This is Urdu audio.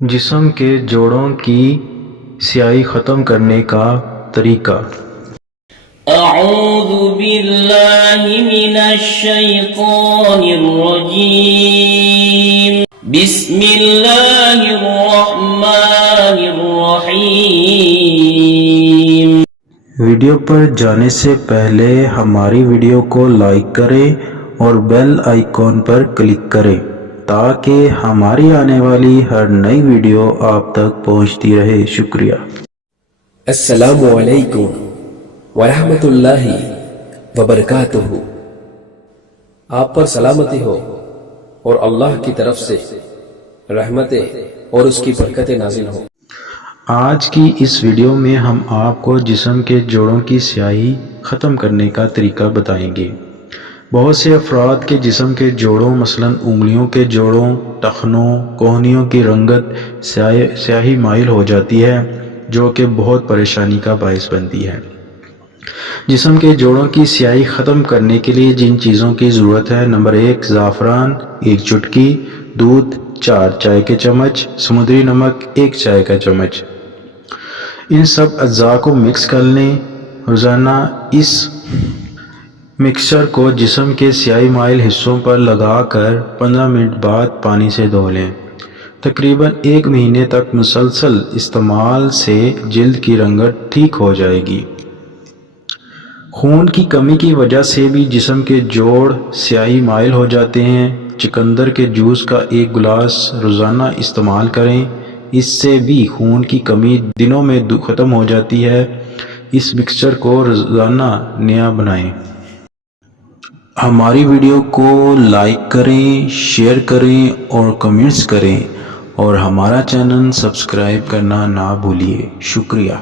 جسم کے جوڑوں کی سیاہی ختم کرنے کا طریقہ۔ اعوذ باللہ من الشیطان الرجیم، بسم اللہ الرحمن الرحیم۔ ویڈیو پر جانے سے پہلے ہماری ویڈیو کو لائک کریں اور بیل آئیکن پر کلک کریں تاکہ ہماری آنے والی ہر نئی ویڈیو آپ تک پہنچتی رہے۔ شکریہ۔ السلام علیکم ورحمۃ اللہ وبرکاتہ۔ آپ پر سلامتی ہو اور اللہ کی طرف سے رحمتیں اور اس کی برکتیں نازل ہو۔ آج کی اس ویڈیو میں ہم آپ کو جسم کے جوڑوں کی سیاہی ختم کرنے کا طریقہ بتائیں گے۔ بہت سے افراد کے جسم کے جوڑوں مثلاً انگلیوں کے جوڑوں، ٹخنوں، کوہنیوں کی رنگت سیاہی مائل ہو جاتی ہے جو کہ بہت پریشانی کا باعث بنتی ہے۔ جسم کے جوڑوں کی سیاہی ختم کرنے کے لیے جن چیزوں کی ضرورت ہے: نمبر 1 زعفران 1 چٹکی، دودھ 4 چائے کے چمچ، سمندری نمک 1 چائے کا چمچ۔ ان سب اجزاء کو مکس کر لیں۔ روزانہ اس مکسچر کو جسم کے سیاہی مائل حصوں پر لگا کر 15 منٹ بعد پانی سے دھو لیں۔ تقریباً 1 مہینے تک مسلسل استعمال سے جلد کی رنگت ٹھیک ہو جائے گی۔ خون کی کمی کی وجہ سے بھی جسم کے جوڑ سیاہی مائل ہو جاتے ہیں۔ چقندر کے جوس کا 1 گلاس روزانہ استعمال کریں، اس سے بھی خون کی کمی دنوں میں ختم ہو جاتی ہے۔ اس مکسچر کو روزانہ نیا بنائیں۔ ہماری ویڈیو کو لائک کریں، شیئر کریں اور کمنٹس کریں اور ہمارا چینل سبسکرائب کرنا نہ بھولیے۔ شکریہ۔